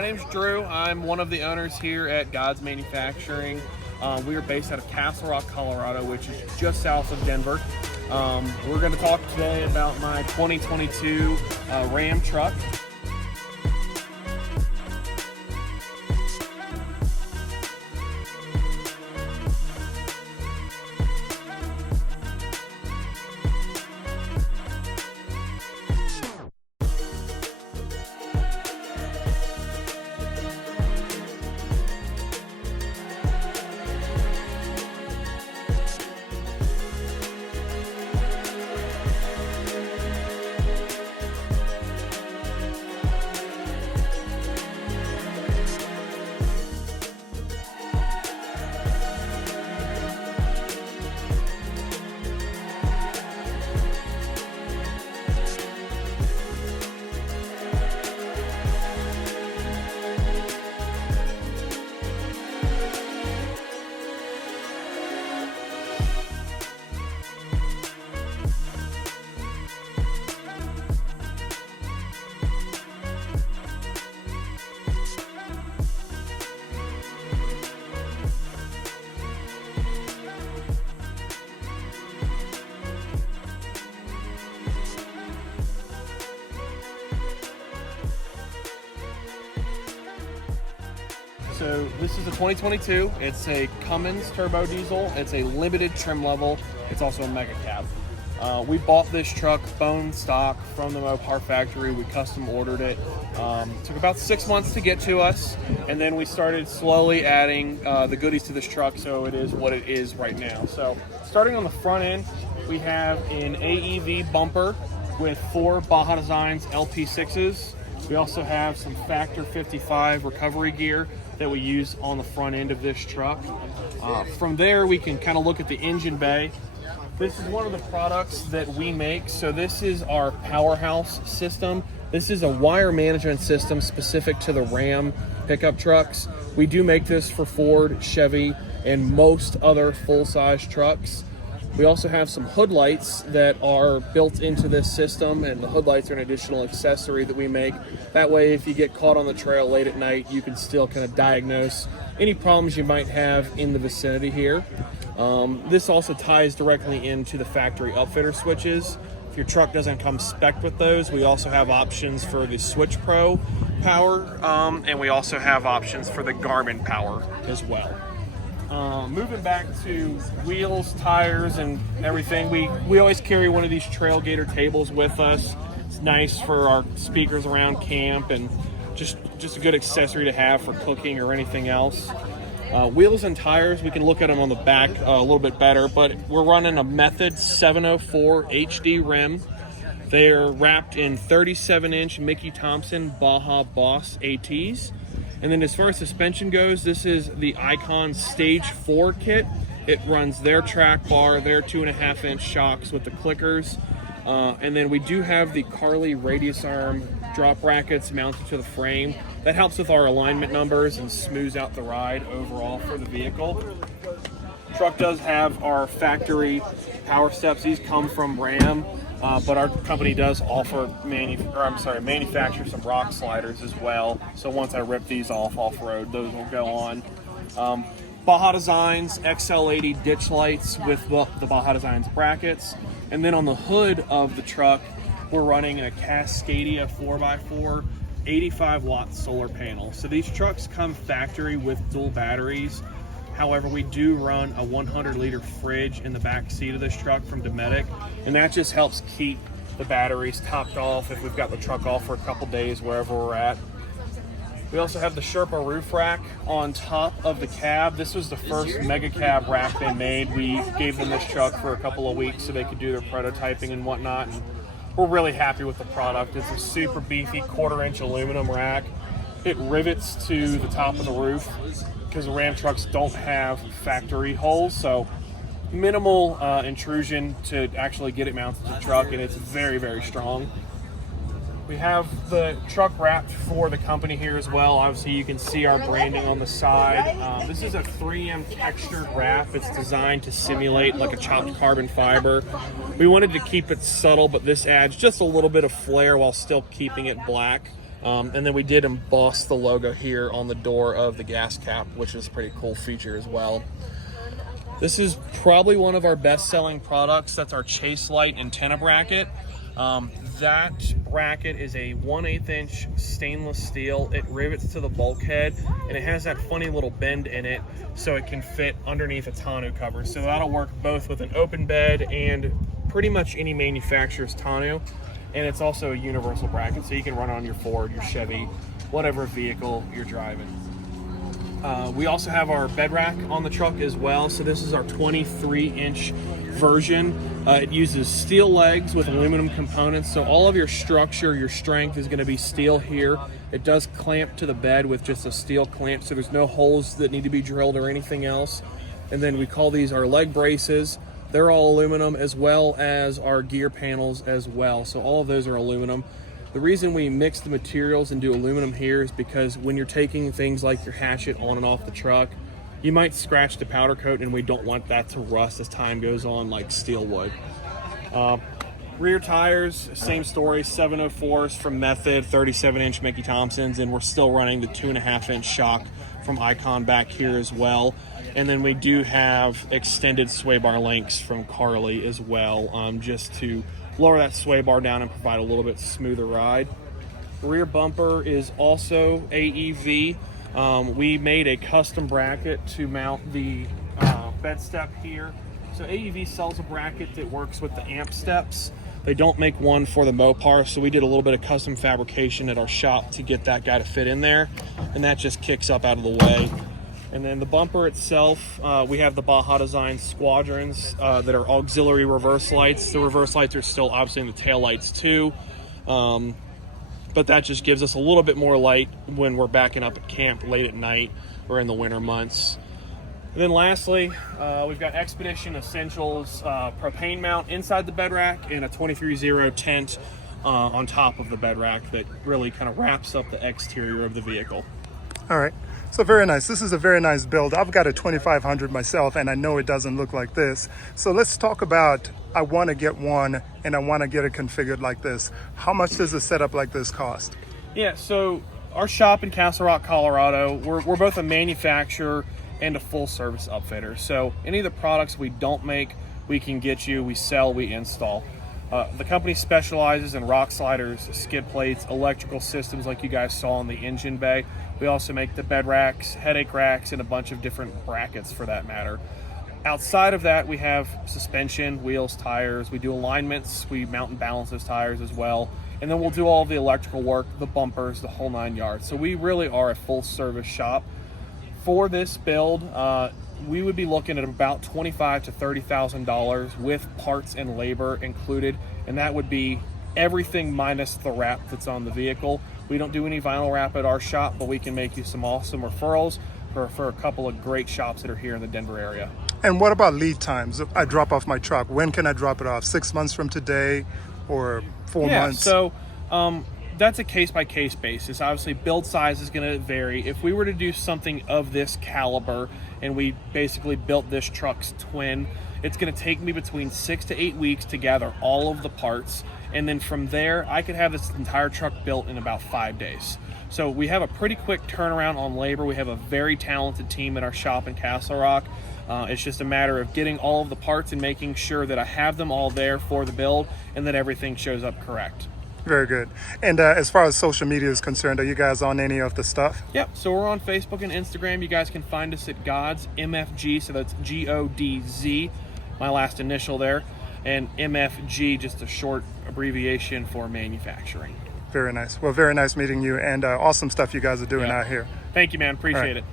My name's Drew. I'm one of the owners here at GODZ Manufacturing. We are based out of Castle Rock, Colorado, which is just south of Denver. We're going to talk today about my 2022 Ram truck. So this is a 2022. It's a Cummins turbo diesel. It's a limited trim level. It's also a mega cab. We bought this truck bone stock from the Mopar factory. We custom ordered it. Took about 6 months to get to us, and then we started slowly adding the goodies to this truck, so it is what it is right now. So starting on the front end, we have an AEV bumper with 4 Baja Designs LP6s. We also have some Factor 55 recovery gear that we use on the front end of this truck. From there, we can kind of look at the engine bay. This is one of the products that we make. So this is our powerhouse system. This is a wire management system specific to the Ram pickup trucks. We do make this for Ford, Chevy, and most other full-size trucks. We also have some hood lights that are built into this system, and the hood lights are an additional accessory that we make. That way, if you get caught on the trail late at night, you can still kind of diagnose any problems you might have in the vicinity here. This also ties directly into the factory upfitter switches. If your truck doesn't come spec'd with those, we also have options for the Switch Pro power, and we also have options for the Garmin power as well. Moving back to wheels, tires, and everything, we always carry one of these Trailgater tables with us. It's nice for our speakers around camp, and just a good accessory to have for cooking or anything else. Wheels and tires, we can look at them on the back a little bit better, but we're running a Method 704 HD rim. They're wrapped in 37-inch Mickey Thompson Baja Boss ATs. And then as far as suspension goes, this is the Icon Stage 4 kit. It runs their track bar, their 2.5-inch shocks with the clickers. And then we do have the Carly radius arm drop brackets mounted to the frame. That helps with our alignment numbers and smooths out the ride overall for the vehicle. Truck does have our factory power steps. These come from Ram. But our company does offer manufacture some rock sliders as well. So once I rip these off-road, those will go on. Baja Designs XL80 ditch lights with the Baja Designs brackets. And then on the hood of the truck, we're running a Cascadia 4x4 85-watt solar panel. So these trucks come factory with dual batteries. However, we do run a 100-liter fridge in the back seat of this truck from Dometic, and that just helps keep the batteries topped off if we've got the truck off for a couple days wherever we're at. We also have the Sherpa roof rack on top of the cab. This was the first mega cab rack they made. We gave them this truck for a couple of weeks so they could do their prototyping and whatnot, and we're really happy with the product. It's a super beefy 1/4-inch aluminum rack. It rivets to the top of the roof because the Ram trucks don't have factory holes, so minimal intrusion to actually get it mounted to the truck, and it's very, very strong. We have the truck wrapped for the company here as well. Obviously, you can see our branding on the side. This is a 3M textured wrap. It's designed to simulate like a chopped carbon fiber. We wanted to keep it subtle, but this adds just a little bit of flair while still keeping it black. And then we did emboss the logo here on the door of the gas cap, which is a pretty cool feature as well. This is probably one of our best-selling products. That's our chase light antenna bracket. That bracket is a 1/8 inch stainless steel. It rivets to the bulkhead, and it has that funny little bend in it so it can fit underneath a tonneau cover. So that'll work both with an open bed and pretty much any manufacturer's tonneau. And it's also a universal bracket, so you can run on your Ford, your Chevy, whatever vehicle you're driving. We also have our bed rack on the truck as well. So this is our 23-inch version. It uses steel legs with aluminum components. So all of your structure, your strength is going to be steel here. It does clamp to the bed with just a steel clamp, so there's no holes that need to be drilled or anything else. And then we call these our leg braces. They're all aluminum, as well as our gear panels as well. So all of those are aluminum. The reason we mix the materials and do aluminum here is because when you're taking things like your hatchet on and off the truck, you might scratch the powder coat, and we don't want that to rust as time goes on like steel would. Rear tires, same story, 704s from Method, 37-inch Mickey Thompsons, and we're still running the 2.5-inch shock from Icon back here as well. And then we do have extended sway bar links from Carly as well, just to lower that sway bar down and provide a little bit smoother ride. The rear bumper is also AEV. We made a custom bracket to mount the bed step here. So AEV sells a bracket that works with the amp steps. They don't make one for the Mopar, so we did a little bit of custom fabrication at our shop to get that guy to fit in there, and that just kicks up out of the way. And then the bumper itself, we have the Baja Design Squadrons that are auxiliary reverse lights. The reverse lights are still obviously in the tail lights too, but that just gives us a little bit more light when we're backing up at camp late at night or in the winter months. And then lastly, we've got Expedition Essentials propane mount inside the bed rack and a 23-0 tent on top of the bed rack that really kind of wraps up the exterior of the vehicle. All right. So very nice. This is a very nice build. I've got a 2500 myself, and I know it doesn't look like this. So let's talk about, I want to get one and I want to get it configured like this. How much does a setup like this cost? Yeah, so our shop in Castle Rock, Colorado, we're both a manufacturer and a full service upfitter. So any of the products we don't make, we can get you, we sell, we install. The company specializes in rock sliders, skid plates, electrical systems like you guys saw in the engine bay. We also make the bed racks, headache racks, and a bunch of different brackets for that matter. Outside of that, we have suspension, wheels, tires. We do alignments. We mount and balance those tires as well. And then we'll do all the electrical work, the bumpers, the whole 9 yards. So we really are a full service shop. For this build, we would be looking at about $25,000 to $30,000 with parts and labor included, and that would be everything minus the wrap that's on the vehicle. We don't do any vinyl wrap at our shop, but we can make you some awesome referrals for a couple of great shops that are here in the Denver area. And what about lead times? If I drop off my truck, when can I drop it off? 6 months from today or 4 months? So that's a case-by-case basis. Obviously, build size is going to vary. If we were to do something of this caliber and we basically built this truck's twin, it's going to take me between 6 to 8 weeks to gather all of the parts. And then from there, I could have this entire truck built in about 5 days. So we have a pretty quick turnaround on labor. We have a very talented team at our shop in Castle Rock. It's just a matter of getting all of the parts and making sure that I have them all there for the build and that everything shows up correct. Very good. And as far as social media is concerned, are you guys on any of the stuff? Yep. So we're on Facebook and Instagram. You guys can find us at GODZ MFG. So that's GODZ, my last initial there, and MFG, just a short abbreviation for manufacturing. Very nice. Well, very nice meeting you, and awesome stuff you guys are doing out here. Thank you, man. Appreciate it.